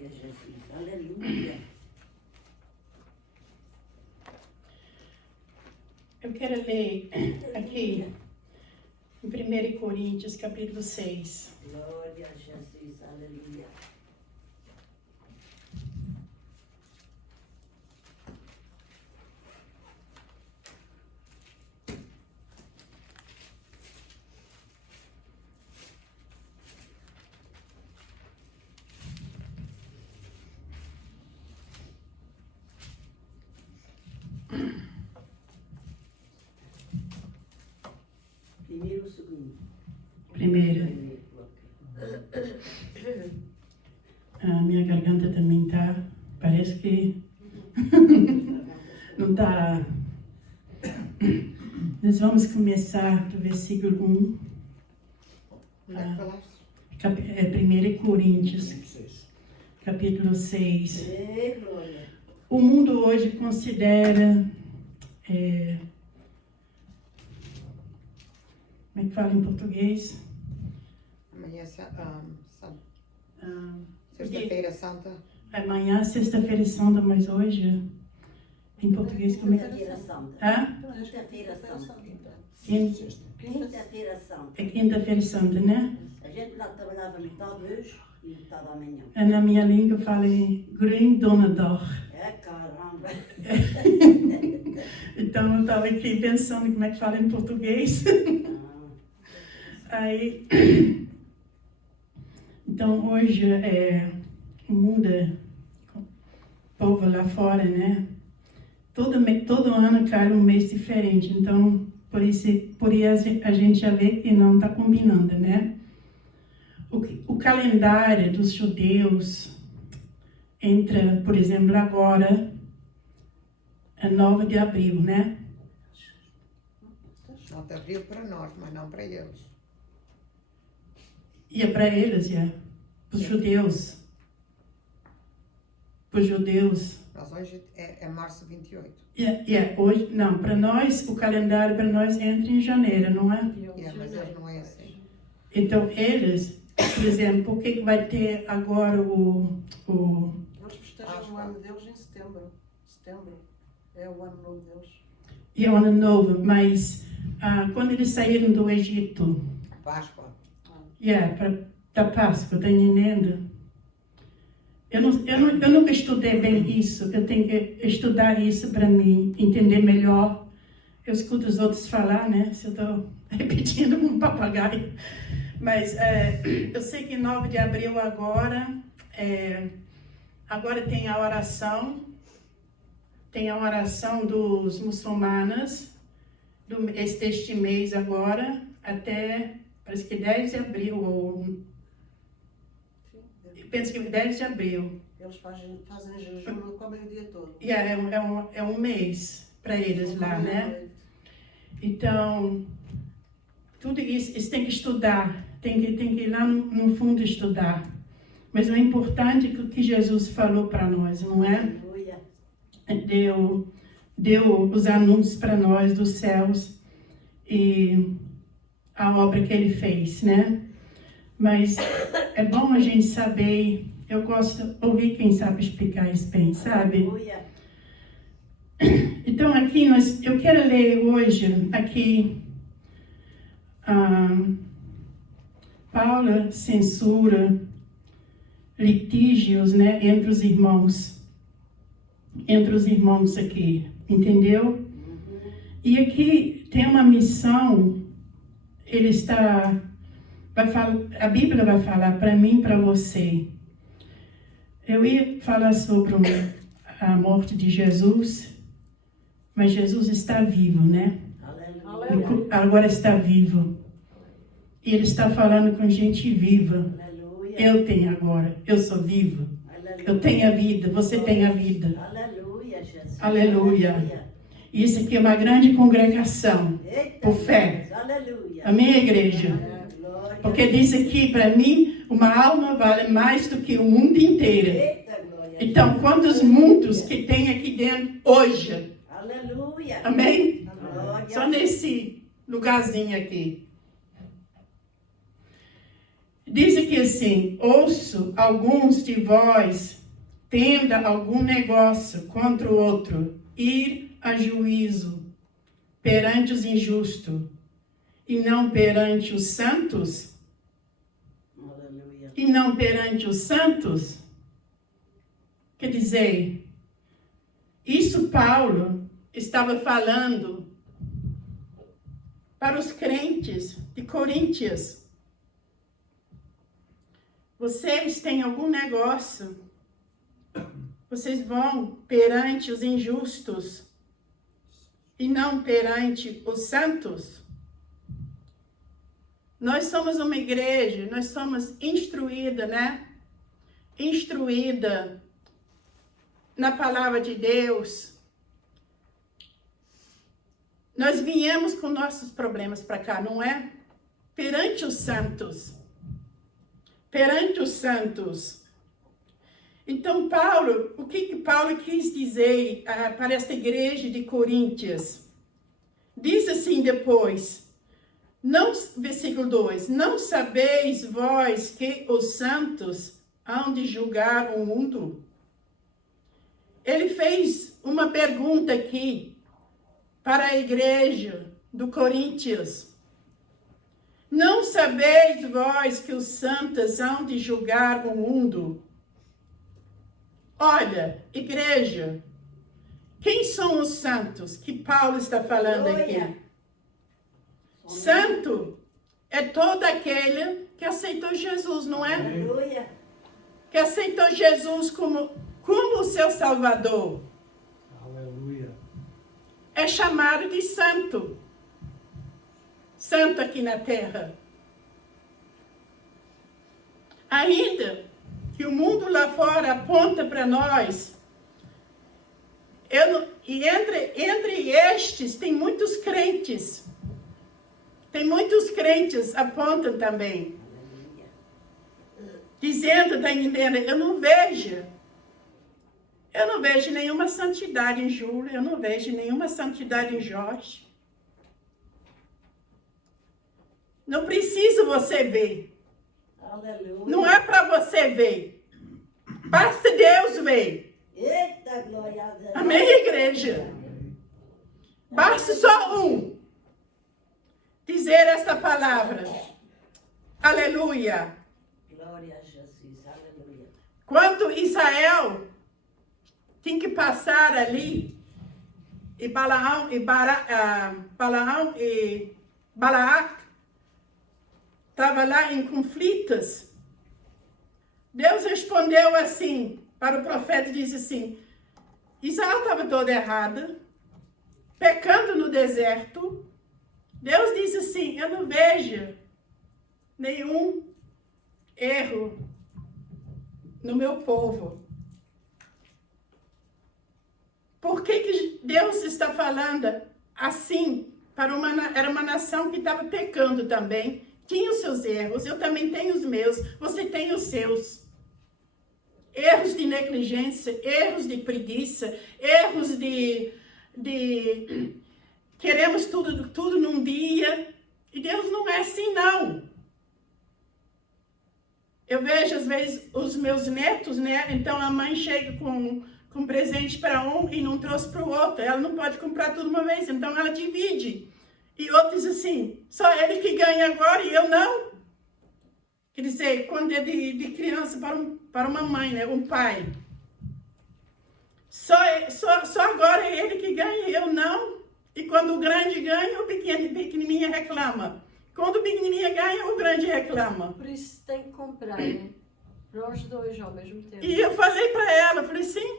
Glória a Jesus. Aleluia. Eu quero ler aqui em 1 Coríntios, capítulo 6. Glória a Jesus. Aleluia. Primeiro ou segundo? Primeiro. A minha garganta também tá, parece que não tá. Nós vamos começar do versículo 1. É 1 Coríntios, capítulo 6. Glória. O mundo hoje considera, como é que fala em português? Amanhã, Ah, sexta-feira santa. Amanhã, sexta-feira santa, mas hoje, em português, como é que Quinta-feira Santa. Quinta-feira Santa. Quinta-feira Santa. É quinta-feira santa, né? A gente lá trabalhava metade hoje e metade amanhã. Na minha língua fala em Green Donador. É, caramba. Então eu estava aqui pensando como é que fala em português. Aí, então hoje o mundo, o povo lá fora, né? Todo ano cai um mês diferente, então por isso a gente já vê que não está combinando, né? O calendário dos judeus entra, por exemplo, agora, é 9 de abril, né? 9 de abril para nós, mas não para eles. E é para eles, para os judeus. Para os judeus. Nós hoje é março 28. Hoje, não, para nós, o calendário para nós entra em janeiro, não é? Mas eles não é assim. Então, eles, por exemplo, o que vai ter agora Eles festejam o ano deles em setembro. Setembro é o ano novo deles. E é o ano novo, mas quando eles saíram do Egito, Páscoa. da Páscoa, tá entendendo? Eu nunca estudei bem isso, eu tenho que estudar isso para mim entender melhor. Eu escuto os outros falar, né? Se eu estou repetindo como um papagaio. Mas eu sei que 9 de abril agora tem a oração dos muçulmanos, este mês agora, até, parece que 10 de abril, ou penso que 10 de abril. Eles fazem jejum, não comem o dia todo. É um mês para eles lá, né? Então, tudo isso tem que estudar, tem que ir lá no fundo estudar. Mas o importante é o que Jesus falou para nós, não é? Aleluia. Deu os anúncios para nós dos céus e a obra que ele fez, né? Mas é bom a gente saber, eu gosto de ouvir quem sabe explicar isso bem, sabe? Aleluia. Então aqui eu quero ler hoje, aqui, Paulo censura litígios, né, entre os irmãos aqui, entendeu? E aqui tem uma missão, a Bíblia vai falar para mim e para você. Eu ia falar sobre a morte de Jesus, mas Jesus está vivo, né? Aleluia. Agora está vivo. E ele está falando com gente viva. Aleluia. Eu sou vivo. Aleluia. Eu tenho a vida, você tem a vida. Aleluia, Jesus. Aleluia. Isso aqui é uma grande congregação, Eita, por fé. Deus. Aleluia. Amém, igreja? Glória. Porque diz aqui, para mim, uma alma vale mais do que o mundo inteiro. Eita, glória. Então, quantos mundos que tem aqui dentro hoje? Aleluia. Amém? Glória. Só nesse lugarzinho aqui. Diz aqui assim: ouço alguns de vós tendo algum negócio contra o outro, ir a juízo perante os injustos e não perante os santos? Aleluia. E não perante os santos? Quer dizer, isso Paulo estava falando para os crentes de Coríntios. Vocês têm algum negócio, vocês vão perante os injustos e não perante os santos? Nós somos uma igreja, nós somos instruída, né? Instruída na palavra de Deus. Nós viemos com nossos problemas para cá, não é? Perante os santos. Perante os santos. Então, Paulo, o que Paulo quis dizer para esta igreja de Coríntios? Diz assim depois, não, versículo 2, não sabeis vós que os santos hão de julgar o mundo? Ele fez uma pergunta aqui para a igreja do Coríntios. Não sabeis vós que os santos hão de julgar o mundo? Olha, igreja, quem são os santos que Paulo está falando aqui? Santo é todo aquele que aceitou Jesus, não é? Aleluia. Que aceitou Jesus como o seu Salvador. Aleluia. É chamado de santo. Santo aqui na terra. Ainda que o mundo lá fora aponta para nós, e entre estes tem muitos crentes. Tem muitos crentes apontam também. Dizendo, está entendendo, eu não vejo nenhuma santidade em Júlio, eu não vejo nenhuma santidade em Jorge. Não precisa você ver. Aleluia. Não é para você ver. Basta Deus ver. Eita, glória a Deus. Amém, igreja? Basta só um dizer esta palavra. Aleluia. Glória a Jesus. Aleluia. Quando Israel tinha que passar ali, e Balaão e Balac estava lá em conflitos, Deus respondeu assim para o profeta e disse assim: Israel estava toda errada, pecando no deserto. Deus disse assim: eu não vejo nenhum erro no meu povo. Por que Deus está falando assim para era uma nação que estava pecando também? Tinha os seus erros, eu também tenho os meus, você tem os seus. Erros de negligência, erros de preguiça, erros de queremos tudo num dia. E Deus não é assim, não. Eu vejo, às vezes, os meus netos, né? Então, a mãe chega com presente para um e não trouxe para o outro. Ela não pode comprar tudo uma vez, então ela divide. E outros assim, só ele que ganha agora e eu não. Quer dizer, quando é de criança para uma mãe, né? Um pai. Só agora é ele que ganha e eu não. E quando o grande ganha, o pequenininha reclama. Quando o pequenininha ganha, o grande reclama. Por isso tem que comprar, né? Para os dois ao mesmo tempo. E eu falei para ela, falei assim,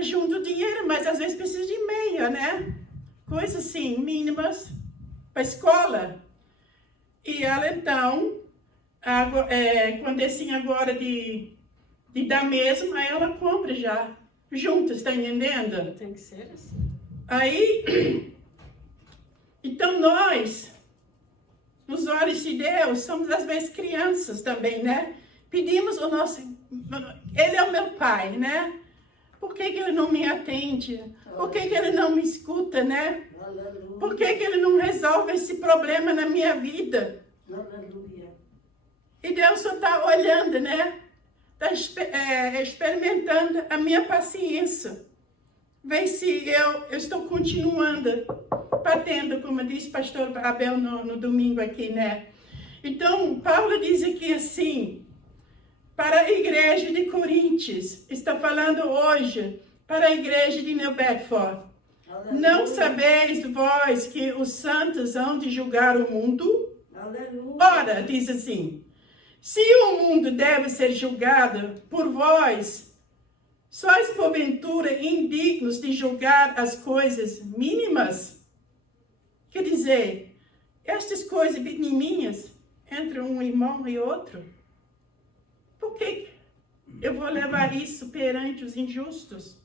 junto o dinheiro, mas às vezes precisa de meia, né? Coisas assim, mínimas, para a escola. E ela então, quando é assim agora de dar mesmo, aí ela compra já, juntas, tá entendendo? Tem que ser assim. Aí, então nós, nos olhos de Deus, somos às vezes crianças também, né? Pedimos o nosso, ele é o meu pai, né? Por que ele não me atende? Por que ele não me escuta, né? Aleluia. Por que ele não resolve esse problema na minha vida? Aleluia. E Deus só está olhando, né? Está experimentando a minha paciência. Vê se eu estou continuando batendo, como disse o pastor Abel no domingo aqui, né? Então, Paulo diz aqui assim, para a igreja de Coríntios, está falando hoje para a igreja de New Bedford. Aleluia. Não sabeis vós que os santos hão de julgar o mundo? Aleluia. Ora, diz assim, se o mundo deve ser julgado por vós, sois porventura indignos de julgar as coisas mínimas? Quer dizer, estas coisas pequenininhas entre um irmão e outro, por que eu vou levar isso perante os injustos?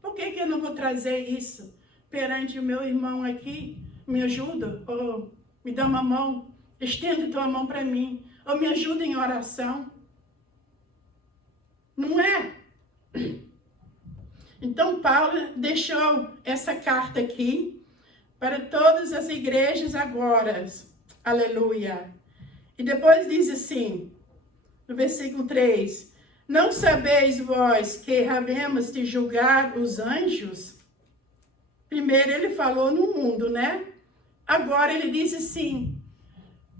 Por que eu não vou trazer isso perante o meu irmão aqui? Me ajuda, ou me dá uma mão, estende tua mão para mim, ou me ajuda em oração. Não é? Então, Paulo deixou essa carta aqui para todas as igrejas agora. Aleluia. E depois diz assim, no versículo 3, não sabeis vós que havemos de julgar os anjos? Primeiro ele falou no mundo, né? Agora ele diz assim,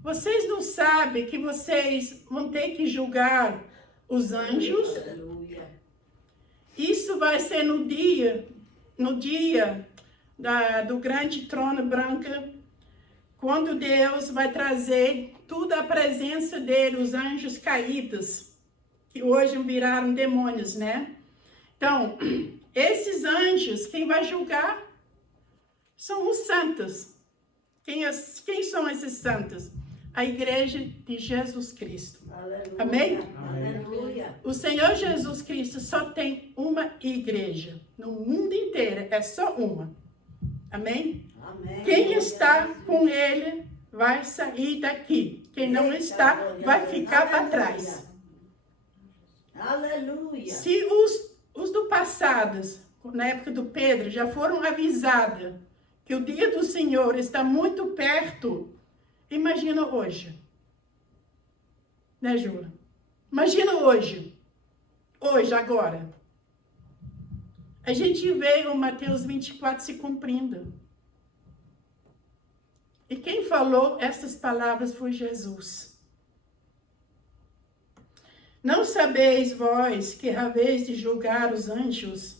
vocês não sabem que vocês vão ter que julgar os anjos? Aleluia. Isso vai ser no dia do grande trono branco, quando Deus vai trazer toda a presença dele, os anjos caídos, que hoje viraram demônios, né? Então, esses anjos, quem vai julgar são os santos. Quem são esses santos? A igreja de Jesus Cristo. Aleluia. Amém? Aleluia. O Senhor Jesus Cristo só tem uma igreja. No mundo inteiro é só uma. Amém? Amém. Quem está com ele vai sair daqui. Quem não está vai ficar para trás. Aleluia. Se os do passado, na época do Pedro, já foram avisados que o dia do Senhor está muito perto, imagina hoje. Né, Júlia? Imagina hoje. Hoje, agora. A gente vê o Mateus 24 se cumprindo. E quem falou essas palavras foi Jesus. Não sabeis vós que haveis de julgar os anjos?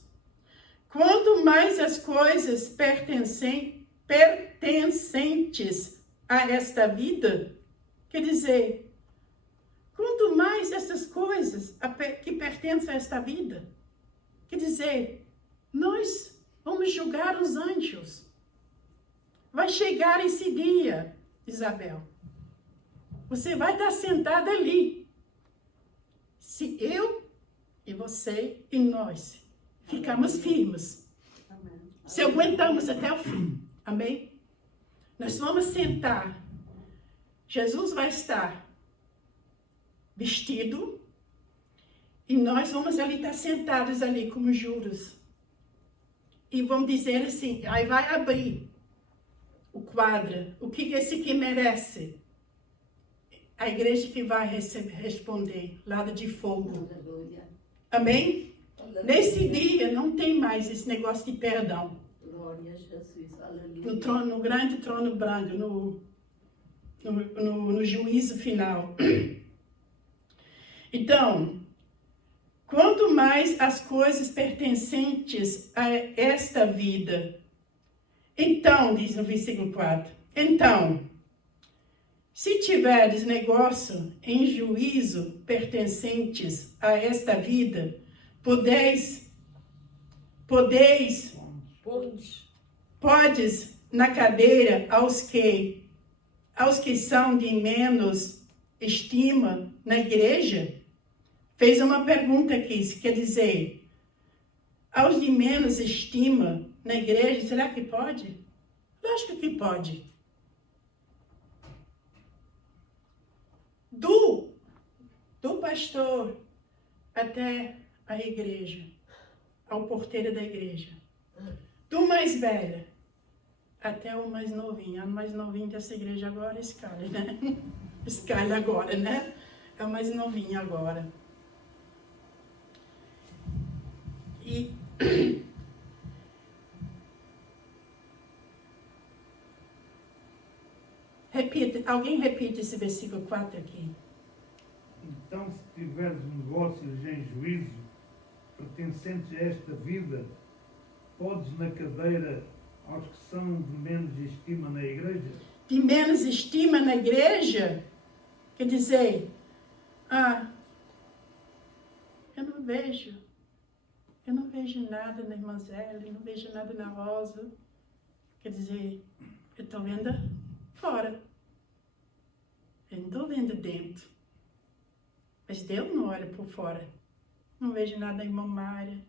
Quanto mais as coisas pertencentes a esta vida, quer dizer, quanto mais essas coisas que pertencem a esta vida, quer dizer, nós vamos julgar os anjos. Vai chegar esse dia, Isabel. Você vai estar sentada ali. Se eu e você e nós ficamos firmes. Amém. Se aguentamos até o fim. Amém? Nós vamos sentar. Jesus vai estar vestido e nós vamos ali estar sentados ali como juros. E vamos dizer assim, aí vai abrir o quadro, o que esse aqui merece? A igreja que vai responder, lado de fogo. Aleluia. Amém? Aleluia. Nesse dia não tem mais esse negócio de perdão. Glória a Jesus. Aleluia. No trono, no grande trono branco, no juízo final. Então, quanto mais as coisas pertencentes a esta vida. Então, diz no versículo 4, então, se tiverdes negócio em juízo pertencentes a esta vida, podes na cadeira aos que são de menos estima na igreja? Fez uma pergunta aqui, quer dizer, aos de menos estima na igreja, será que pode? Lógico que pode. Do pastor até a igreja, ao porteiro da igreja. Do mais velho até o mais novinho. O mais novinho dessa igreja agora escala, né? Escala agora, né? é o mais novinho agora. E alguém repite esse versículo 4 aqui. Então, se tiveres negócios em juízo, pertencentes a esta vida, podes na cadeira aos que são de menos estima na igreja? De menos estima na igreja, quer dizer, eu não vejo nada na irmã Zélia, não vejo nada na Rosa, quer dizer, eu estou vendo fora, eu não estou vendo dentro, mas Deus não olha por fora, não vejo nada em irmã Mária,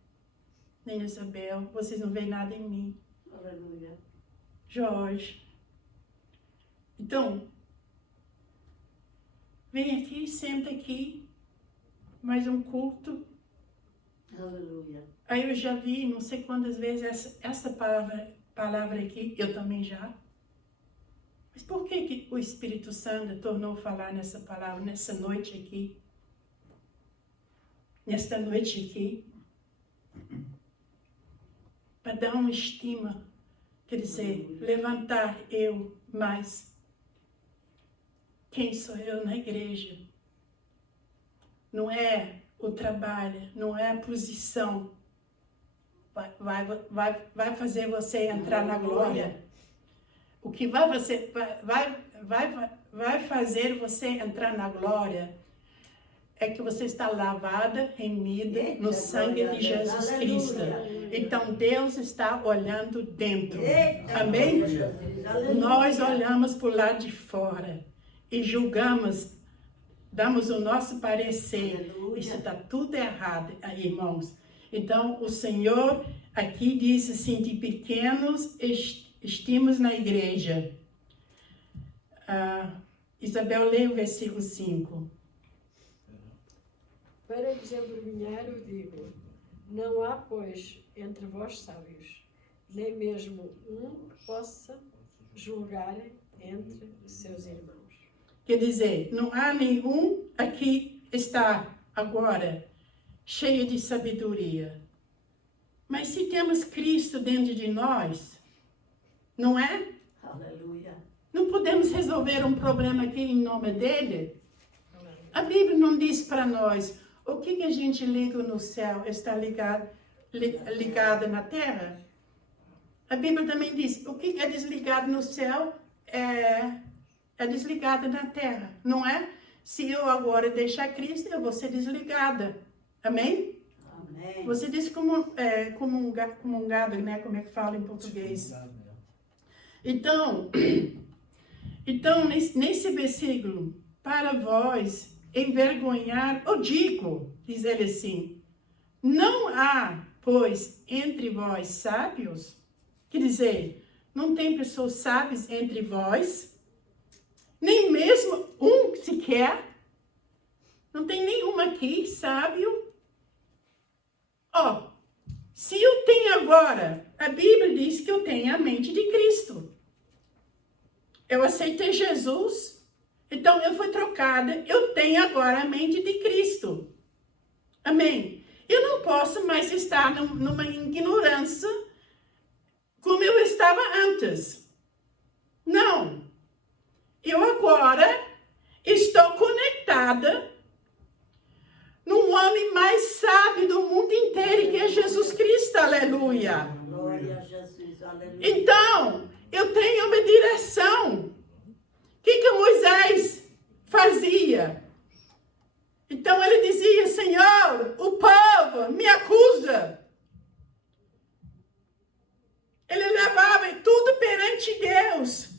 nem na Isabel, vocês não veem nada em mim. Aleluia. Jorge. Então, vem aqui, senta aqui, mais um culto. Aleluia. Aí eu já vi, não sei quantas vezes, essa palavra aqui, eu também já. Mas por que o Espírito Santo tornou falar nessa palavra, nessa noite aqui? Nesta noite aqui? Para dar uma estima, quer dizer, levantar eu mais. Quem sou eu na igreja? Não é o trabalho, não é a posição. Vai fazer você entrar na glória. O que vai fazer você entrar na glória é que você está lavada, remida no sangue de Jesus Cristo. Então Deus está olhando dentro. Amém? Nós olhamos por lá de fora e julgamos, damos o nosso parecer. Isso está tudo errado, irmãos. Então o Senhor aqui diz assim, de pequenos estimos na igreja. Isabel, lê o versículo 5. Para desenvergonhar eu digo, não há, pois, entre vós sábios, nem mesmo um que possa julgar entre seus irmãos. Quer dizer, não há nenhum aqui está agora cheio de sabedoria. Mas se temos Cristo dentro de nós, não é? Aleluia. Não podemos resolver um problema aqui em nome dele? A Bíblia não diz para nós o que a gente liga no céu está ligado na terra. A Bíblia também diz o que é desligado no céu é desligado na terra, não é? Se eu agora deixar Cristo, eu vou ser desligada. Amém? Amém. Você disse comungado, né? Como é que fala em português? Então nesse versículo, para vós envergonhar, eu digo, diz ele assim, não há, pois, entre vós sábios, quer dizer, não tem pessoas sábias entre vós, nem mesmo um sequer, não tem nenhuma aqui sábio. Se eu tenho agora, a Bíblia diz que eu tenho a mente de Cristo. Eu aceitei Jesus, então eu fui trocada, eu tenho agora a mente de Cristo. Amém? Eu não posso mais estar numa ignorância como eu estava antes. Não. Eu agora estou conectada num homem mais sábio do mundo inteiro, que é Jesus Cristo. Aleluia. Glória a Jesus. Aleluia. Então, eu tenho uma direção. O que Moisés fazia? Então ele dizia, Senhor, o povo me acusa. Ele levava tudo perante Deus.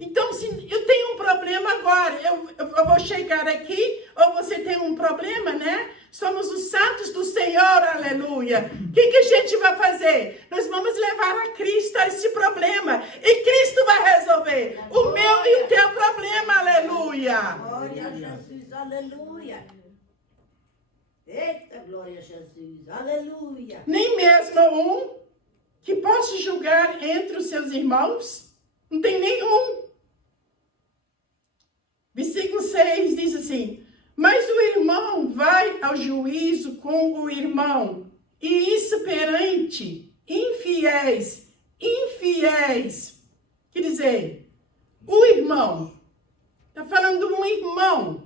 Então, se eu tenho um problema agora, eu vou chegar aqui, ou você tem um problema, né? Somos os santos do Senhor, aleluia. O que a gente vai fazer? Nós vamos levar a Cristo a esse problema. E Cristo vai resolver o meu e o teu problema, aleluia. Glória a Jesus, aleluia. Eita, glória a Jesus, aleluia. Nem mesmo um que possa julgar entre os seus irmãos. Não tem nenhum. Versículo 6 diz assim, Mas o irmão vai ao juízo com o irmão, e isso perante infiéis. Quer dizer, o irmão. Está falando de um irmão.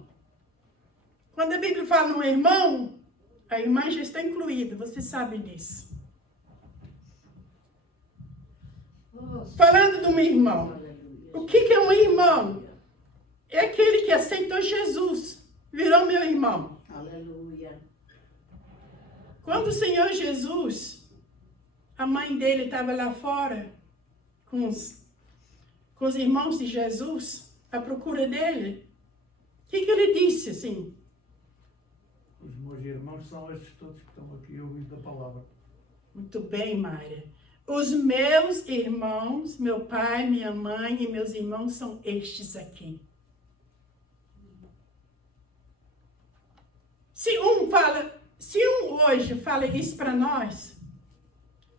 Quando a Bíblia fala no irmão, a irmã já está incluída, você sabe disso. Falando de um irmão. O que é um irmão? É aquele que aceitou Jesus, virou meu irmão. Aleluia. Quando o Senhor Jesus, a mãe dele estava lá fora, com os irmãos de Jesus, à procura dele, o que ele disse assim? Os meus irmãos são estes todos que estão aqui ouvindo a palavra. Muito bem, Mária. Os meus irmãos, meu pai, minha mãe e meus irmãos são estes aqui. Se um hoje fala isso para nós,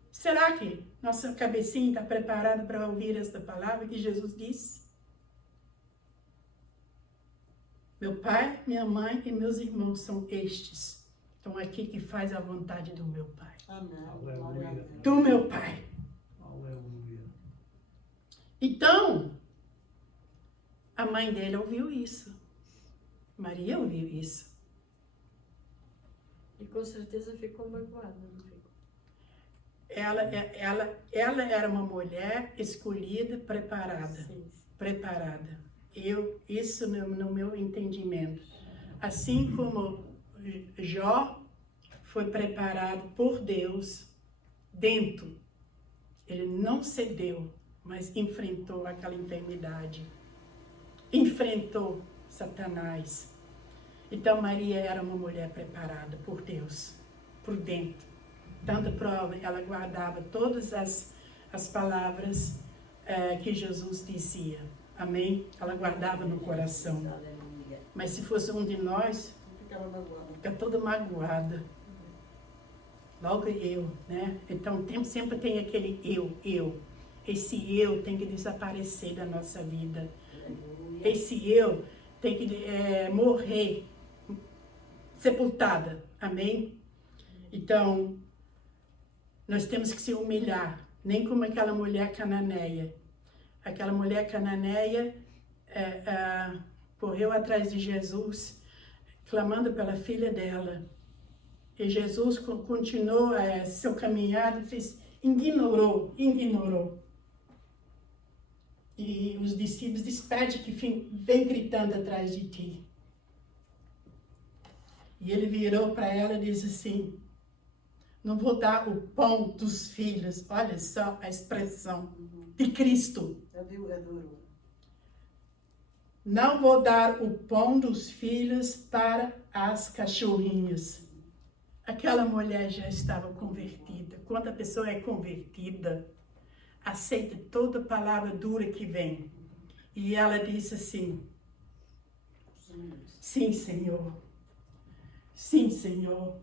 será que nossa cabecinha está preparada para ouvir esta palavra que Jesus disse? Meu pai, minha mãe e meus irmãos são estes. Estão aqui que faz a vontade do meu pai. Amém. Aleluia. Glória a Deus. Do meu pai. Aleluia. Então, a mãe dele ouviu isso. Maria ouviu isso. E com certeza ficou magoada, não ficou? Ela era uma mulher escolhida, preparada. Sim. Preparada. Isso no meu entendimento. Assim como Jó foi preparado por Deus dentro. Ele não cedeu, mas enfrentou aquela enfermidade. Enfrentou Satanás. Então Maria era uma mulher preparada por Deus, por dentro. Tanta prova, ela guardava todas as palavras que Jesus dizia. Amém? Ela guardava no coração. Aleluia. Mas se fosse um de nós, Ficava magoada. fica toda magoada. Logo eu, né? Então sempre tem aquele eu. Esse eu tem que desaparecer da nossa vida. Aleluia. Esse eu tem que morrer, sepultada. Amém? Então, nós temos que se humilhar, nem como aquela mulher cananeia. Aquela mulher cananeia correu atrás de Jesus, clamando pela filha dela. E Jesus continuou seu caminhar, ignorou. E os discípulos despedem que vem gritando atrás de ti. E ele virou para ela e disse assim, não vou dar o pão dos filhos. Olha só a expressão de Cristo. É duro. Não vou dar o pão dos filhos para as cachorrinhas. Aquela mulher já estava convertida. Quando a pessoa é convertida, aceita toda palavra dura que vem. E ela disse assim, sim, Senhor. Sim, Senhor.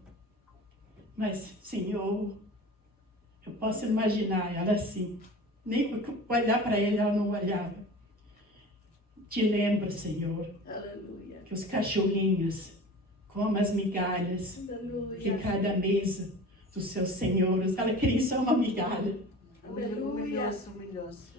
Mas, Senhor, eu posso imaginar ela assim. Nem olhar para ele, ela não olhava. Te lembra, Senhor, Aleluia. que os cachorrinhos comem as migalhas que Aleluia. cai da mesa dos seus senhores. Ela queria só uma migalha. Aleluia. Humilhou-se.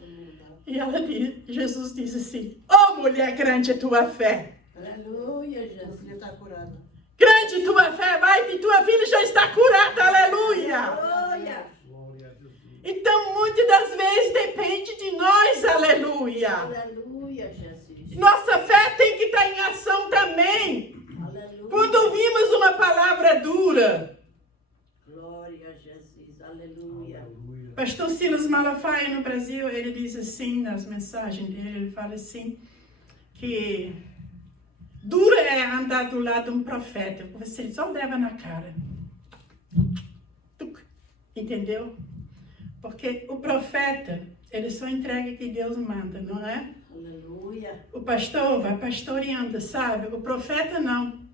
E Jesus diz assim, oh, mulher, grande é tua fé. Aleluia, A Jesus. filha está curada. Grande tua fé, vai que tua filha já está curada, aleluia. Aleluia. Glória a Jesus. Então, muitas das vezes depende de nós, aleluia. Aleluia, Jesus. Nossa fé tem que estar em ação também. Aleluia. Quando ouvimos uma palavra dura, Glória a Jesus. Aleluia. Aleluia. Pastor Silas Malafaia no Brasil, ele diz assim nas mensagens dele, ele fala assim, que duro é andar do lado de um profeta, você só leva na cara. Entendeu? Porque o profeta, ele só entrega o que Deus manda, não é? Aleluia. O pastor vai pastoreando, sabe? O profeta não.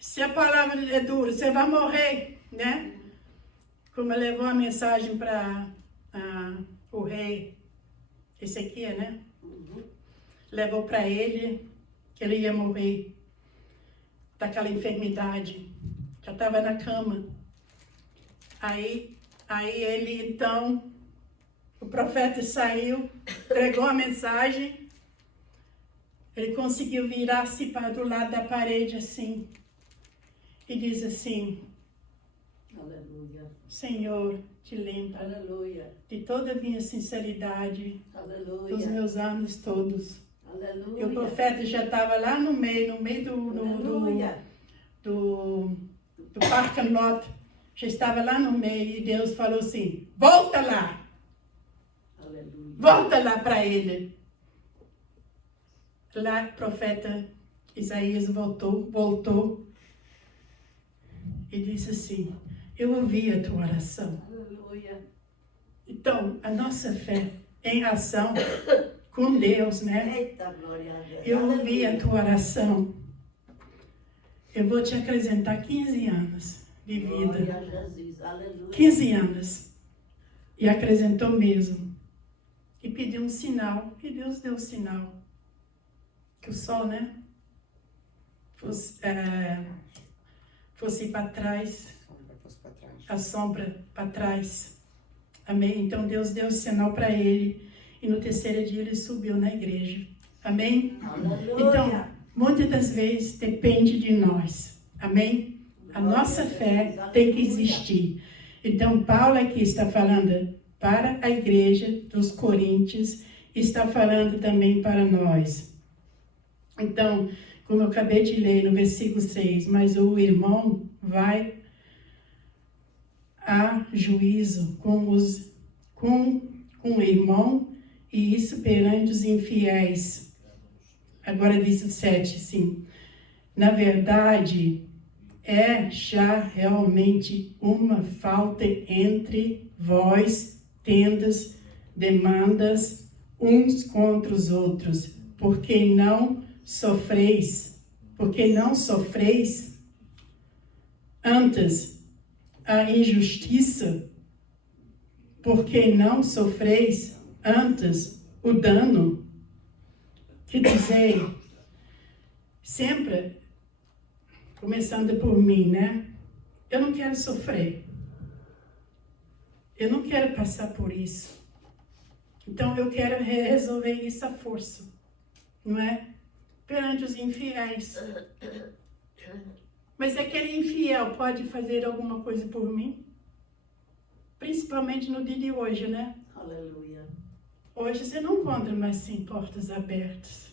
Se a palavra é dura, você vai morrer, né? Como levou a mensagem para o rei Ezequias, né? Levou para ele que ele ia morrer. daquela enfermidade. Já estava na cama. Aí ele, então, o profeta saiu, entregou a mensagem, ele conseguiu virar-se para do lado da parede assim, e diz assim, Aleluia. Senhor, te lembro Aleluia. de toda a minha sinceridade, dos Aleluia. meus anos todos. Aleluia. E o profeta já estava lá no meio Aleluia. do parking lot, já estava lá no meio, e Deus falou assim, volta lá, Aleluia. volta lá para ele. Lá o profeta Isaías voltou e disse assim, eu ouvi a tua oração. Aleluia. Então, a nossa fé em ação com Deus, né? Eita, glória a Deus. Eu ouvi a Aleluia. tua oração. Eu vou te acrescentar 15 anos de vida. Glória a Jesus. Aleluia. 15 anos. E acrescentou mesmo. E pediu um sinal. E Deus deu o sinal. Que o sol, né? Fosse para trás. Sombra fosse para trás. A sombra para trás. Amém? Então Deus deu o sinal para ele. E no terceiro dia ele subiu na igreja. Amém? Aleluia. Então, muitas das vezes depende de nós. Amém? A nossa fé tem que existir. Então, Paulo aqui está falando para a igreja dos Coríntios, está falando também para nós. Então, como eu acabei de ler no versículo 6, mas o irmão vai a juízo com o irmão, e isso perante os infiéis. Agora diz o 7, sim. Na verdade, é já realmente uma falta entre vós, tendas demandas uns contra os outros, porque não sofreis antes a injustiça, porque não sofreis antes o dano. Quer dizer, sempre, começando por mim, né? Eu não quero sofrer. Eu não quero passar por isso. Então eu quero resolver isso à força, não é? Perante os infiéis. Mas aquele infiel pode fazer alguma coisa por mim? Principalmente no dia de hoje, né? Aleluia. Hoje você não encontra mais sem portas abertas,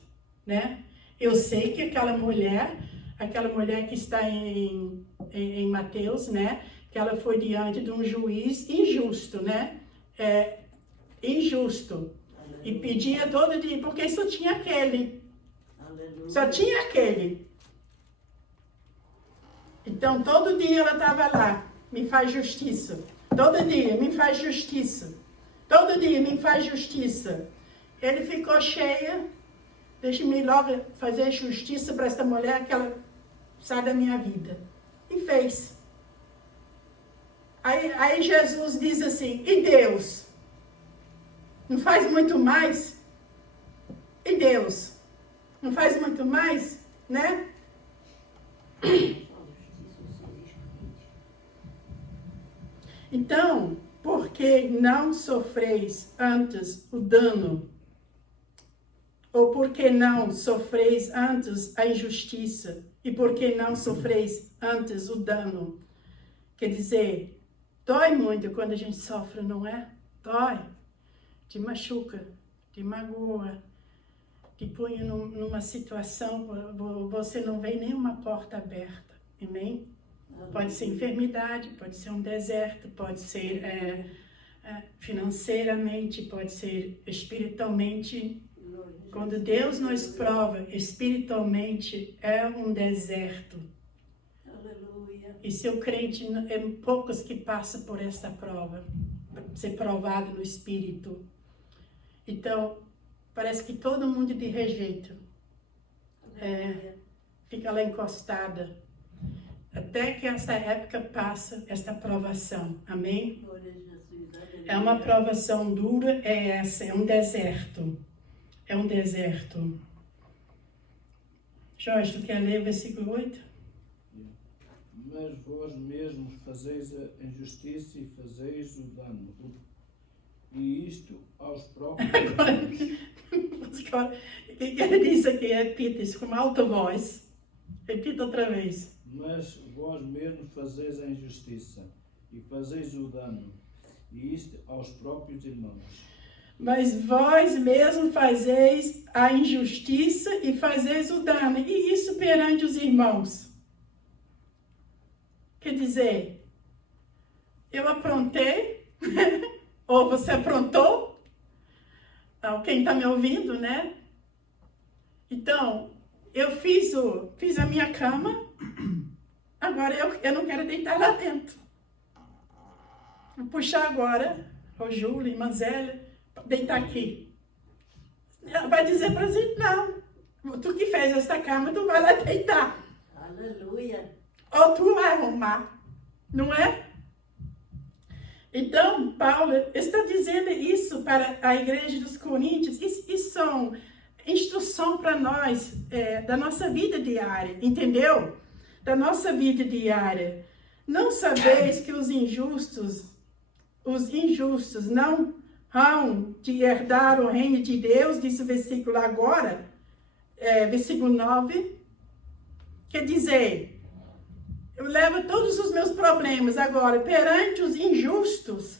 né? Eu sei que aquela mulher que está em Mateus, né? Que ela foi diante de um juiz injusto, né? Injusto. E pedia todo dia, porque só tinha aquele. Aleluia. Só tinha aquele. Então, todo dia ela estava lá, me faz justiça. Todo dia, me faz justiça. Todo dia, me faz justiça. Ele ficou cheia, deixa-me logo fazer justiça para essa mulher que ela sai da minha vida. E fez. Aí Jesus diz assim, e Deus? Não faz muito mais? E Deus? Não faz muito mais? Né? Então, porque não sofreis antes o dano? Ou porque não sofreis antes a injustiça? E porque não sofreis antes o dano? Quer dizer, dói muito quando a gente sofre, não é? Dói. Te machuca, te magoa, te põe numa situação, você não vê nenhuma porta aberta. Amém? Pode ser enfermidade, pode ser um deserto, pode ser financeiramente, pode ser espiritualmente. Quando Deus nos prova espiritualmente, é um deserto. Aleluia. E seu crente, é poucos que passam por essa prova, ser provado no espírito. Então, parece que todo mundo te rejeita. Fica lá encostada. Até que essa época passa, esta provação. Amém? Glória a Jesus. Aleluia. É uma provação dura, é um deserto. É um deserto. Jorge, tu quer ler o versículo 8? Mas vós mesmos fazeis a injustiça e fazeis o dano. E isto aos próprios irmãos. Agora, o que ele diz aqui? Repita isso com alta voz. Repita outra vez. Mas vós mesmos fazeis a injustiça e fazeis o dano. E isto aos próprios irmãos. Mas vós mesmos fazeis a injustiça e fazeis o dano. E isso perante os irmãos. Quer dizer, eu aprontei, ou você aprontou, quem está me ouvindo, né? Então, eu fiz a minha cama, agora eu não quero deitar lá dentro. Vou puxar agora, o Júlio, irmã Zélia, deitar aqui. Ela vai dizer para gente, não, tu que fez esta cama, tu vai lá deitar. Aleluia. Ou tu vai arrumar, não é? Então, Paulo está dizendo isso para a igreja dos Coríntios. Isso são instrução para nós, da nossa vida diária, entendeu? Da nossa vida diária. Não sabeis que os injustos não hão de herdar o reino de Deus, diz o versículo agora, versículo 9, quer dizer, eu levo todos os meus problemas agora perante os injustos.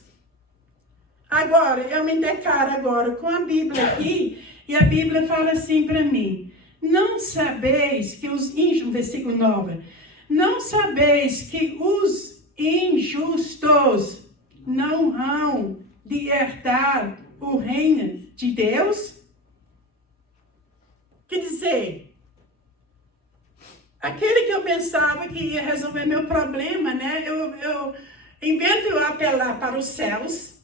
Agora, eu me declaro agora com a Bíblia aqui, e a Bíblia fala assim para mim, não sabeis que os injustos, versículo 9, não sabeis que os injustos não hão de herdar o reino de Deus? Quer dizer, aquele que eu pensava que ia resolver meu problema, né? Em vez de eu apelar para os céus,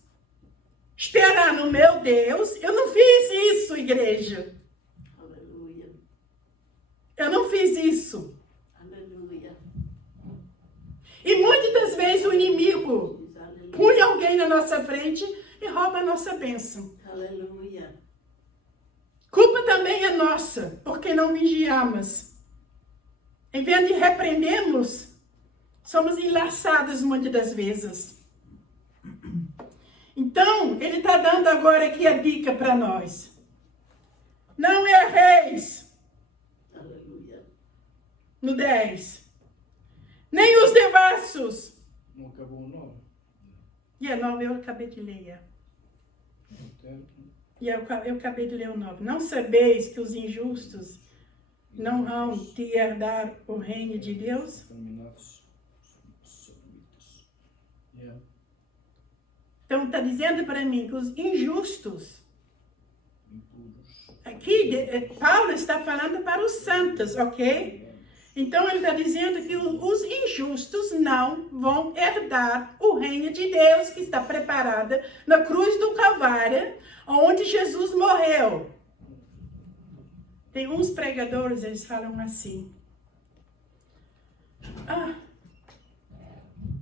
esperar no meu Deus, eu não fiz isso, igreja. Aleluia. Eu não fiz isso. Aleluia. E muitas das vezes o inimigo põe alguém na nossa frente e rouba a nossa bênção. Aleluia. Culpa também é nossa, porque não vigiamos. Em vez de repreendermos, somos enlaçados muitas das vezes. Então, ele está dando agora aqui a dica para nós. Não erreis. Aleluia. No 10. Nem os devassos. Não acabou o 9. E a 9 eu acabei de ler. E eu acabei de ler o 9. Não sabeis que os injustos não hão de herdar o reino de Deus? Então, está dizendo para mim que os injustos, aqui, Paulo está falando para os santos, ok? Então, ele está dizendo que os injustos não vão herdar o reino de Deus que está preparada na cruz do Calvário, onde Jesus morreu. Tem uns pregadores, eles falam assim,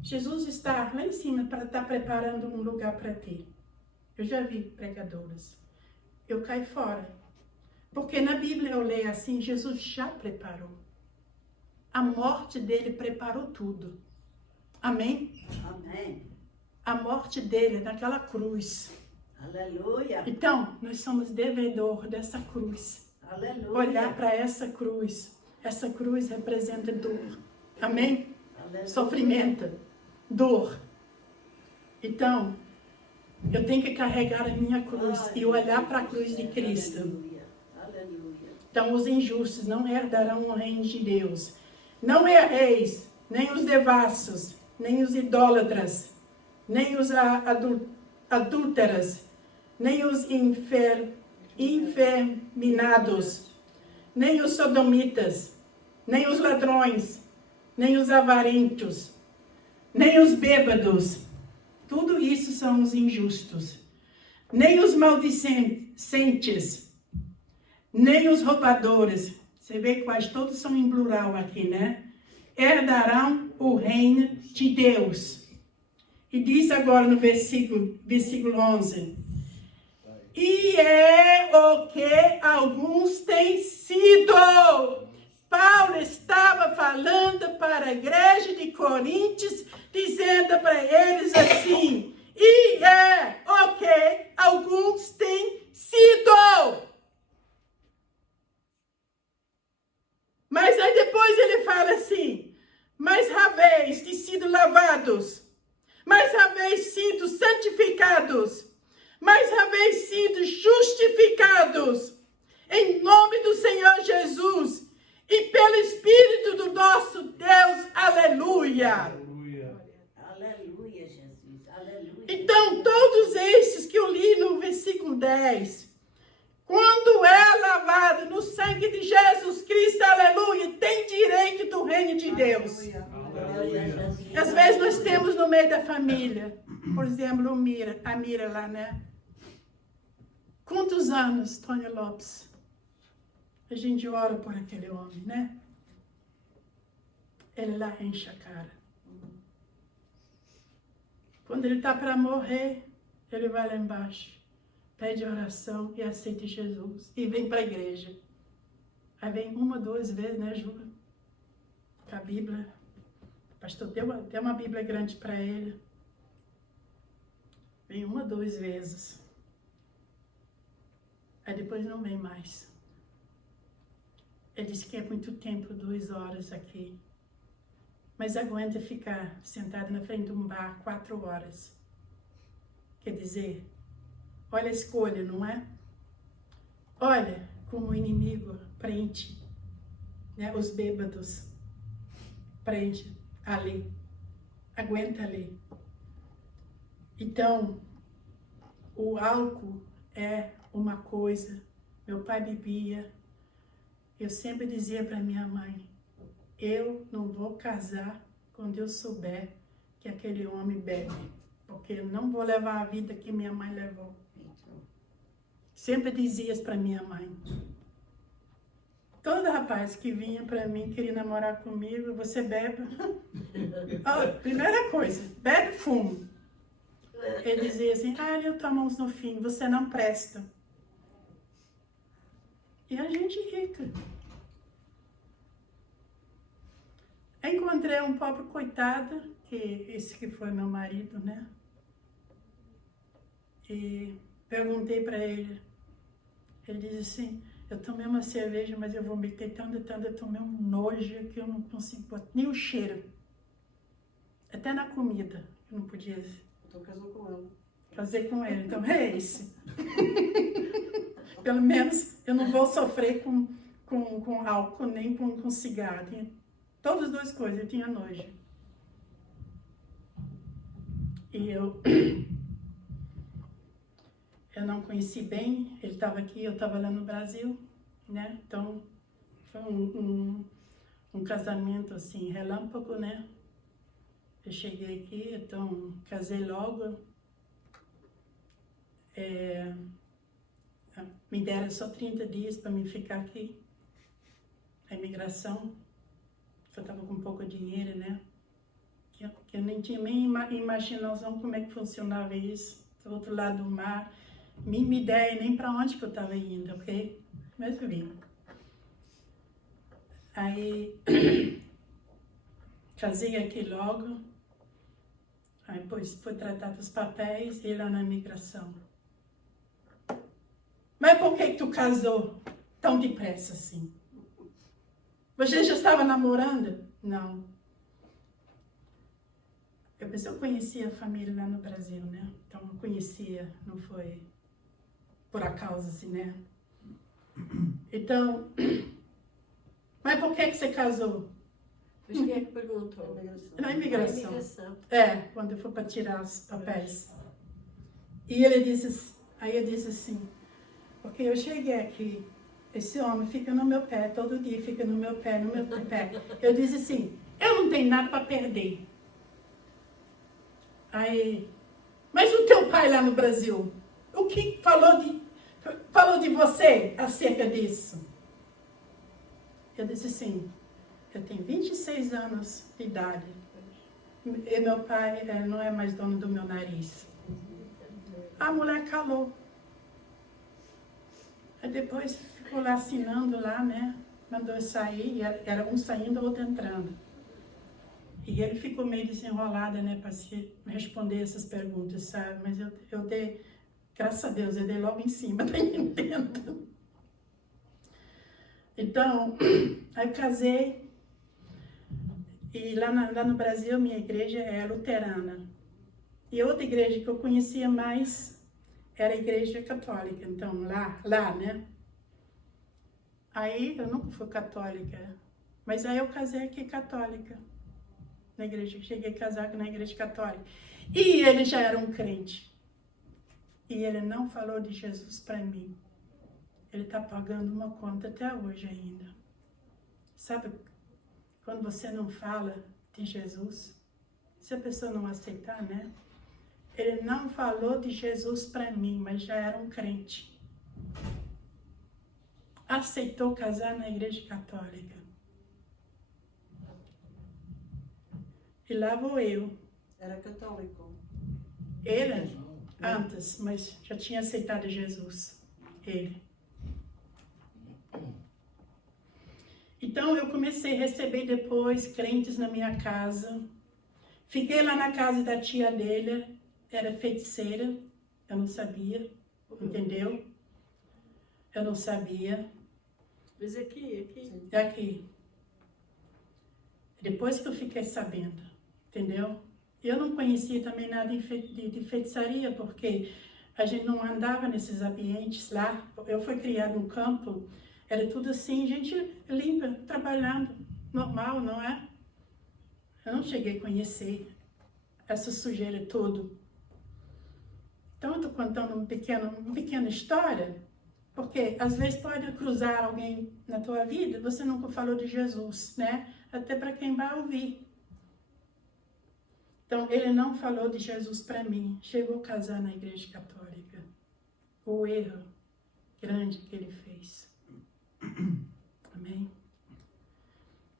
Jesus está lá em cima para estar preparando um lugar para ti. Eu já vi pregadores. Eu caio fora. Porque na Bíblia eu leio assim, Jesus já preparou. A morte dele preparou tudo. Amém? Amém. A morte dele naquela cruz. Aleluia. Então, nós somos devedor dessa cruz. Aleluia. Olhar para essa cruz. Essa cruz representa dor. Amém? Aleluia. Sofrimento. Dor. Então, eu tenho que carregar a minha cruz e olhar para a cruz de Cristo. Aleluia. Aleluia. Então, os injustos não herdarão o reino de Deus. Não erreis, nem os devassos, nem os idólatras, nem os adúlteras, nem os enferminados, nem os sodomitas, nem os ladrões, nem os avarentos, nem os bêbados. Tudo isso são os injustos. Nem os maldicentes, nem os roubadores. Você vê que quase todos são em plural aqui, né? Herdarão o reino de Deus. E diz agora no versículo 11. E é o que alguns têm sido. Paulo estava falando para a igreja de Coríntios, dizendo para eles assim, e é ok, alguns têm sido. Mas aí depois ele fala assim, mas haveis de sido lavados, mas haveis sido santificados, mas haveis sido justificados em nome do Senhor Jesus e pelo Espírito do nosso Deus. Aleluia! Aleluia. Aleluia, Jesus. Aleluia. Então, todos esses que eu li no versículo 10, quando é lavado no sangue de Jesus Cristo, aleluia, tem direito do reino de Deus. Glória a Jesus. Às vezes nós temos no meio da família, por exemplo, a Mira lá, né? Quantos anos, Tônia Lopes? A gente ora por aquele homem, né? Ele lá enche a cara. Quando ele está para morrer, ele vai lá embaixo, pede oração e aceita Jesus. E vem para a igreja. Aí vem 1, 2 vezes, né, Júlia? Com a Bíblia. O pastor deu uma Bíblia grande para ele. Vem 1, 2 vezes. Aí depois não vem mais. Ele disse que é muito tempo, 2 horas aqui. Mas aguenta ficar sentado na frente de um bar 4 horas. Quer dizer, olha a escolha, não é? Olha como o inimigo prende, né, os bêbados. Prende ali. Aguenta ali. Então, o álcool é uma coisa. Meu pai bebia. Eu sempre dizia para minha mãe, eu não vou casar quando eu souber que aquele homem bebe, porque eu não vou levar a vida que minha mãe levou. Sempre dizia isso para minha mãe. Todo rapaz que vinha para mim, queria namorar comigo, você bebe? Primeira coisa, bebe fumo. Ele dizia assim, eu tomo uns no fim, você não presta. E a gente rica. Encontrei um pobre coitado, que esse que foi meu marido, né? E perguntei para ele. Ele disse assim, eu tomei uma cerveja, mas eu vomitei tanto, eu tomei um nojo que eu não consigo botar nem o cheiro. Até na comida, eu não podia. Então casou com ela. Casei com ele, então é esse. Pelo menos eu não vou sofrer com álcool, nem com cigarro. Todas as duas coisas, eu tinha nojo. E eu não conheci bem, ele estava aqui, eu estava lá no Brasil, né? Então, foi um casamento, assim, relâmpago, né? Eu cheguei aqui, então, casei logo. Me deram só 30 dias para mim ficar aqui. A imigração, eu estava com pouco dinheiro, né? Que eu nem tinha nem imaginação como é que funcionava isso. Do outro lado do mar, minha ideia nem para onde que eu estava indo, ok? Mas eu vim. Aí, casei aqui logo. Aí depois foi tratar dos papéis e lá na imigração. Mas por que tu casou tão depressa assim? Você já estava namorando? Não. Eu pensei, eu conhecia a família lá no Brasil, né? Então eu conhecia, não foi por acaso assim, né? Então, mas por que você casou? Mas quem é que perguntou? Na imigração. Na imigração. Quando eu fui para tirar os papéis. E ele disse, aí eu disse assim, porque eu cheguei aqui, esse homem fica no meu pé, todo dia fica no meu pé, no meu pé. Eu disse assim, eu não tenho nada para perder. Aí, mas o teu pai lá no Brasil, o que falou de você acerca disso? Eu disse assim, eu tenho 26 anos de idade e meu pai não é mais dono do meu nariz. A mulher calou. Aí depois ficou lá assinando lá, né? mandou eu sair, e era um saindo, outro entrando. E ele ficou meio desenrolado, né, para se responder essas perguntas, sabe? Mas eu dei, graças a Deus, eu dei logo em cima, tá entendendo? Então, aí eu casei, e lá no Brasil, minha igreja é luterana. E outra igreja que eu conhecia mais era a igreja católica, então lá, né? Aí eu nunca fui católica, mas aí eu casei aqui católica, na igreja, cheguei a casar na igreja católica. E ele já era um crente. E ele não falou de Jesus para mim. Ele está pagando uma conta até hoje ainda. Sabe, quando você não fala de Jesus, se a pessoa não aceitar, né? Ele não falou de Jesus para mim, mas já era um crente. Aceitou casar na igreja católica. E lá vou eu. Era católico. Ele, antes, mas já tinha aceitado Jesus. Ele. Então eu comecei a receber depois crentes na minha casa. Fiquei lá na casa da tia dele, era feiticeira, eu não sabia, entendeu? Eu não sabia. Mas aqui. É aqui. Depois que eu fiquei sabendo, entendeu? Eu não conhecia também nada de feitiçaria, porque a gente não andava nesses ambientes lá. Eu fui criada no campo, era tudo assim, gente limpa, trabalhando, normal, não é? Eu não cheguei a conhecer essa sujeira toda. Então, eu estou contando uma pequena história, porque às vezes pode cruzar alguém na tua vida, você nunca falou de Jesus, né? Até para quem vai ouvir. Então, ele não falou de Jesus para mim. Chegou a casar na igreja católica. O erro grande que ele fez. Amém?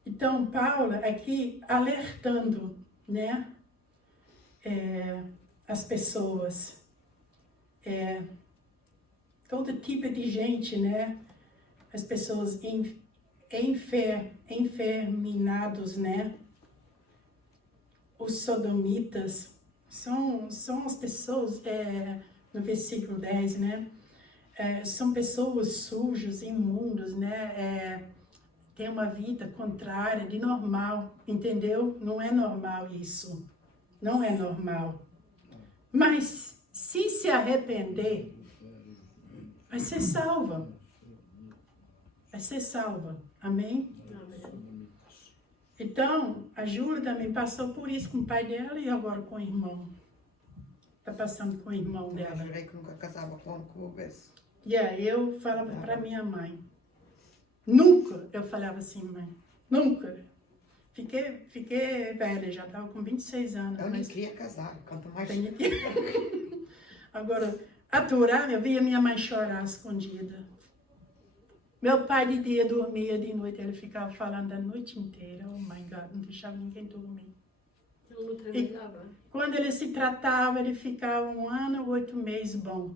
Então, Paulo aqui alertando, né? As pessoas. Todo tipo de gente, né? As pessoas enferminados, né? Os sodomitas são as pessoas, no versículo 10, né? São pessoas sujas, imundos, né? Tem uma vida contrária de normal, entendeu? Não é normal isso. Não é normal. Mas se arrepender, vai ser salva. Vai ser salva. Amém? Então, a Júlia também passou por isso com o pai dela e agora com o irmão. Está passando com o irmão Eu dela. jurei que nunca casava com clubes. Eu falava para minha mãe. Nunca eu falava assim, mãe. Nunca. Fiquei velha, já estava com 26 anos. Eu nem mas queria casar, quanto mais... Agora, aturar, eu via minha mãe chorar escondida. Meu pai de dia dormia, de noite ele ficava falando a noite inteira. Oh my God, não deixava ninguém dormir. Ele não trabalhava. Quando ele se tratava, ele ficava 1 ano, 8 meses bom.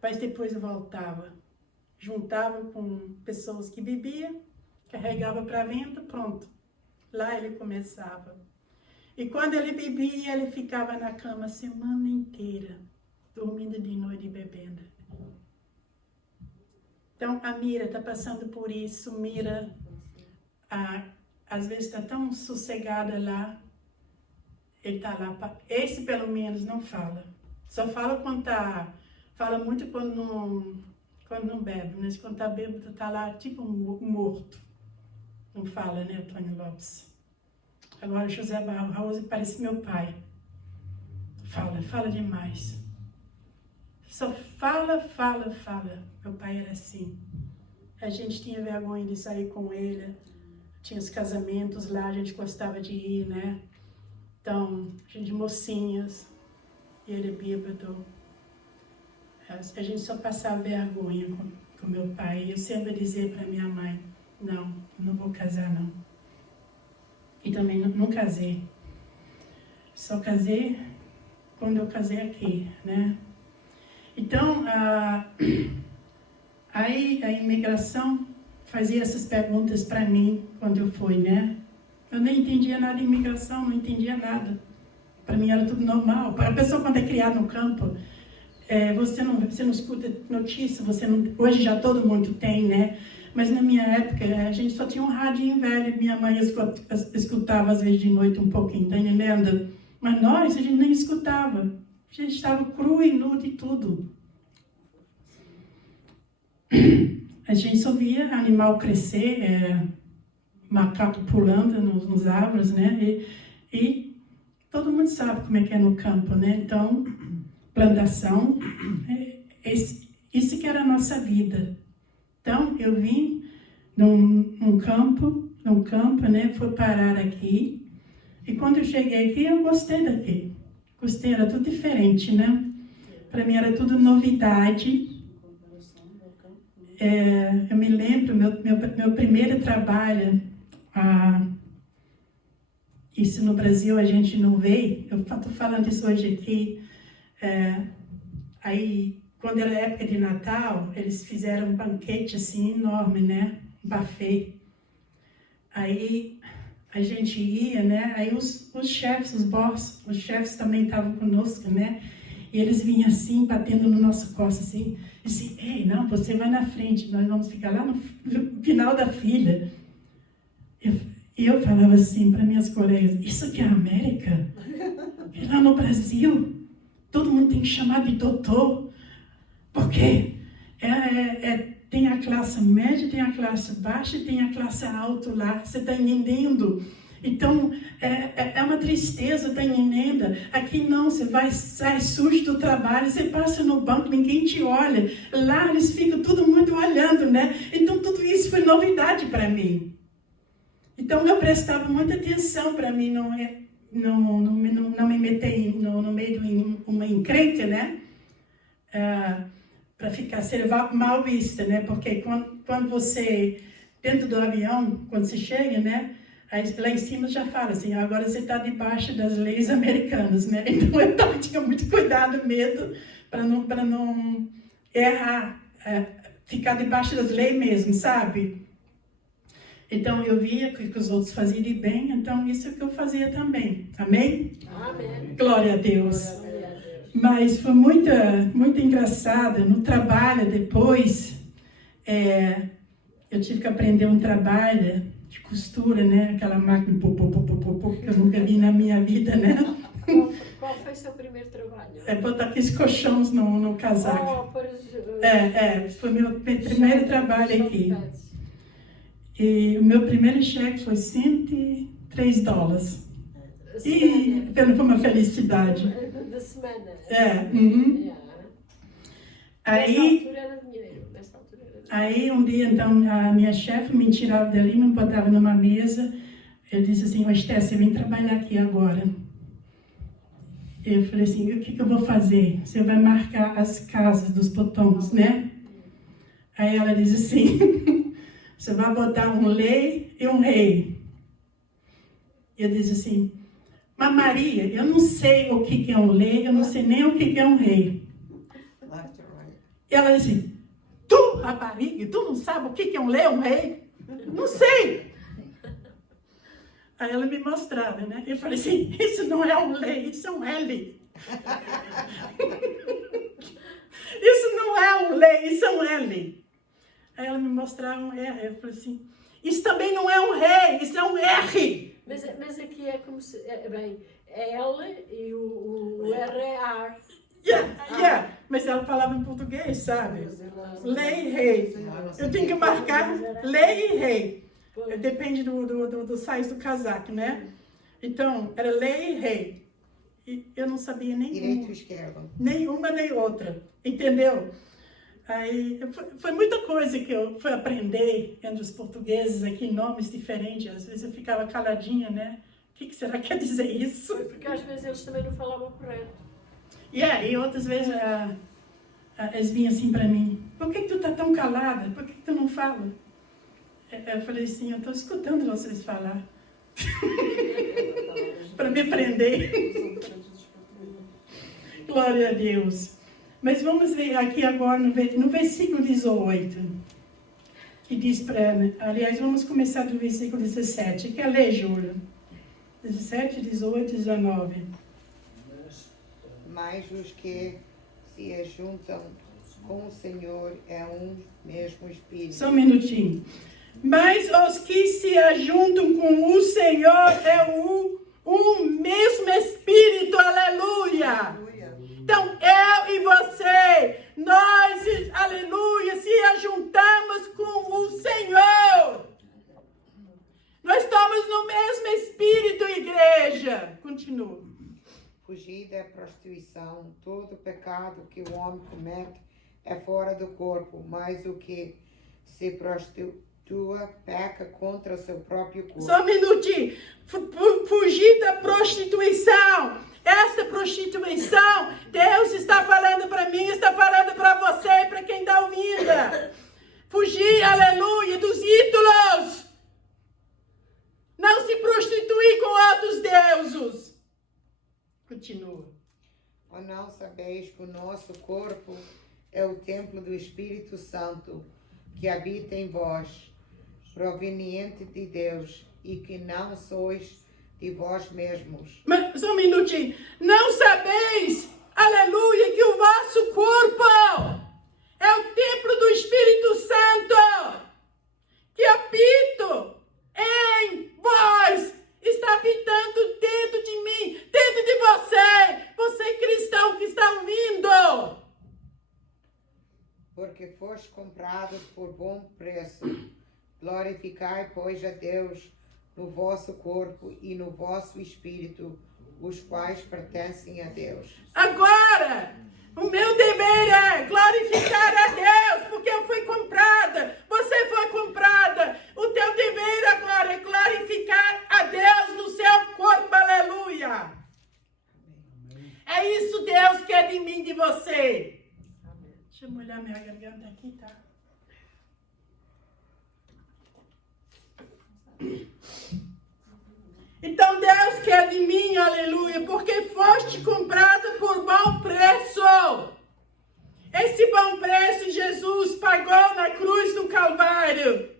Mas depois voltava. Juntava com pessoas que bebiam, carregava para venda, pronto. Lá ele começava. E quando ele bebia, ele ficava na cama a semana inteira, dormindo de noite e bebendo. Então, a Mira está passando por isso. Mira, às vezes está tão sossegada lá. Ele está lá. Esse, pelo menos, não fala. Só fala quando tá... Fala muito quando não bebe. Mas quando está bêbado, está lá tipo morto. Não fala, né, Tony Lopes? Agora, José Barroso parece meu pai. Fala demais. Só fala. Meu pai era assim. A gente tinha vergonha de sair com ele. Tinha os casamentos lá, a gente gostava de ir, né? Então, a gente mocinhas. E ele bêbado. A gente só passava vergonha com meu pai. Eu sempre dizia para minha mãe, não vou casar, não. E também não casei. Só casei quando eu casei aqui, né? Então, aí a imigração fazia essas perguntas para mim quando eu fui, né? Eu nem entendia nada de imigração, não entendia nada. Para mim era tudo normal. A pessoa quando é criada no campo, você não escuta notícia, hoje já todo mundo tem, né? Mas na minha época, a gente só tinha um rádio velho, minha mãe escutava às vezes de noite um pouquinho, tá entendendo? Mas nós, a gente nem escutava. A gente estava cru e nu de tudo. A gente só via animal crescer, macaco pulando nos árvores, né? E todo mundo sabe como é que é no campo, né? Então, plantação, isso que era a nossa vida. Então, eu vim num campo, né? Fui parar aqui. E quando eu cheguei aqui, eu gostei daqui. Gostei, era tudo diferente, né? Para mim era tudo novidade. Eu me lembro, meu primeiro trabalho, isso no Brasil a gente não vê, eu estou falando isso hoje aqui, aí quando era época de Natal, eles fizeram um banquete assim enorme, né, um buffet, aí a gente ia, né, aí os chefes, os chefes também estavam conosco, né, e eles vinham assim, batendo no nosso costas, assim, e assim, ei, não, você vai na frente, nós vamos ficar lá no final da fila. E eu falava assim para minhas colegas, isso aqui é a América? E lá no Brasil, todo mundo tem que chamar de doutor, porque tem a classe média, tem a classe baixa e tem a classe alta lá, você está entendendo? Então, é uma tristeza, está entendendo? Aqui não, você sai sujo do trabalho, você passa no banco, ninguém te olha. Lá eles ficam todo mundo olhando, né? Então, tudo isso foi novidade para mim. Então, eu prestava muita atenção para mim, não me meter no meio de uma encrenca, né? Para ser mal vista, né? Porque quando você, dentro do avião, quando você chega, né? Aí, lá em cima já fala assim, agora você está debaixo das leis americanas, né? Então eu tinha muito cuidado, medo, para não errar, ficar debaixo das leis mesmo, sabe? Então eu via que os outros faziam de bem, então isso é o que eu fazia também. Amém? Amém. Glória a Deus. Glória a Deus. Mas foi muito engraçado. No trabalho depois, eu tive que aprender um trabalho de costura, né? Aquela máquina que eu nunca vi na minha vida, né? Qual foi o seu primeiro trabalho? Botar aqueles colchões no casaco. Foi meu primeiro trabalho aqui. E o meu primeiro cheque foi $103. E foi uma felicidade. Da semana. Aí, Nessa altura era dinheiro. Aí um dia, então, a minha chefe me tirava dali, me botava numa mesa. Eu disse assim, Esté, você vem trabalhar aqui agora. Eu falei assim, o que eu vou fazer? Você vai marcar as casas dos botões, né? Aí ela diz assim, você vai botar um lei e um rei. Eu disse assim, mas Maria, eu não sei o que é um lei, eu não sei nem o que é um rei. E ela disse assim, tu, rapariga, tu não sabe o que é um lei, um rei? Não sei. Aí ela me mostrava, né? Eu falei assim, isso não é um lei, isso é um L. Isso não é um lei, isso é um L. Aí ela me mostrava um R, eu falei assim, isso também não é um rei, isso é um R. Mas aqui é como se, é L e o R é R. Yeah. Mas ela falava em português, sabe? Lei e rei. Eu tenho que marcar lei e rei. Depende do size do casaco, né? Então, era lei e rei. E eu não sabia nenhuma nem outra. Entendeu? Aí, foi muita coisa que eu fui aprender entre os portugueses aqui, nomes diferentes. Às vezes eu ficava caladinha, né? O que será que quer dizer isso? Porque às vezes eles também não falavam correto. E outras vezes eles vinham assim para mim, por que tu tá tão calada? Por que tu não fala? Eu falei assim, eu estou escutando vocês falar. Para me aprender. Glória a Deus. Mas vamos ver aqui agora no versículo 18. que diz para... Aliás, vamos começar do versículo 17. Quer ler, Júlio? 17, 18, 19. Mas os que se juntam com o Senhor é um mesmo Espírito. Só um minutinho. Mas os que se ajuntam com o Senhor é um mesmo Espírito. Aleluia! Aleluia. Então, eu e você, nós, aleluia, se ajuntamos com o Senhor. Nós estamos no mesmo Espírito, igreja. Continua. Fugir da prostituição. Todo pecado que o homem comete é fora do corpo, mas o que se prostitua peca contra o seu próprio corpo. Só um minutinho. Fugir da prostituição. Essa prostituição, Deus está falando para mim, está falando para você, para quem está ouvindo. Fugir, aleluia, dos ídolos. Não se prostituir com outros deuses. Continua. Ou não sabeis que o nosso corpo é o templo do Espírito Santo, que habita em vós, proveniente de Deus, e que não sois de vós mesmos. Mas, só um minutinho. Não sabeis, aleluia, que o vosso corpo é o templo do Espírito Santo, que habita em vós, está habitando dentro de mim, dentro de você cristão que está ouvindo. Porque foste comprados por bom preço. Glorificai, pois, a Deus no vosso corpo e no vosso espírito, os quais pertencem a Deus. Agora, o meu dever é glorificar a Deus, porque eu fui comprada, você foi comprada. O teu dever agora é glorificar a Deus no seu corpo, aleluia. É isso Deus quer de mim, de você. Deixa eu molhar minha garganta aqui, tá? Então Deus quer de mim, aleluia, porque foste comprado por bom preço. Esse bom preço Jesus pagou na cruz do Calvário.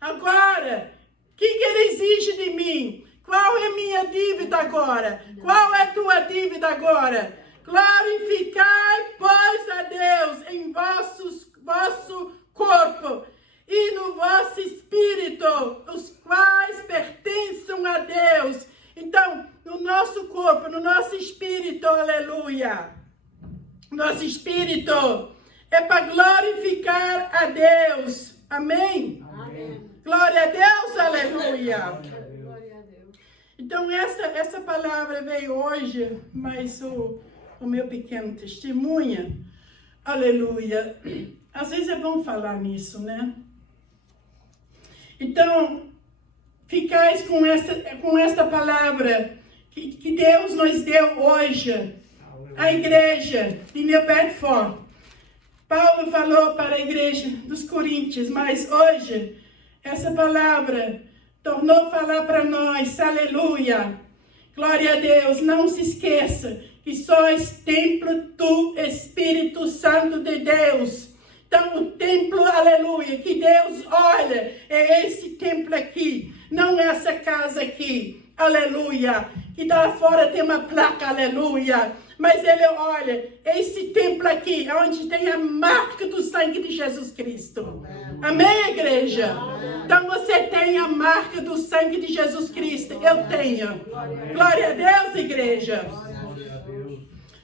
Agora, o que Ele exige de mim? Qual é a minha dívida agora? Qual é a tua dívida agora? Glorificai, pois, a Deus em vosso corpo e no vosso espírito, os quais pertencem a Deus. Então, no nosso corpo, no nosso espírito, aleluia. Nosso espírito é para glorificar a Deus. Amém? Amém. Glória a Deus, aleluia. Glória a Deus. Então, essa palavra veio hoje, mas o meu pequeno testemunha, aleluia. Às vezes é bom falar nisso, né? Então, ficais com esta palavra que Deus nos deu hoje, a igreja de New Bedford. Paulo falou para a igreja dos Coríntios, mas hoje, essa palavra tornou falar para nós, aleluia. Glória a Deus, não se esqueça que sois templo do Espírito Santo de Deus. Então, o templo, aleluia, que Deus olha, é esse templo aqui, não essa casa aqui, aleluia, que lá fora tem uma placa, aleluia, mas Ele olha, esse templo aqui, onde tem a marca do sangue de Jesus Cristo. Amém, igreja? Então, você tem a marca do sangue de Jesus Cristo, eu tenho. Glória a Deus, igreja.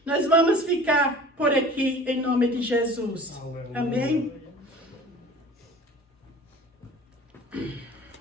Nós vamos ficar por aqui em nome de Jesus. Amém?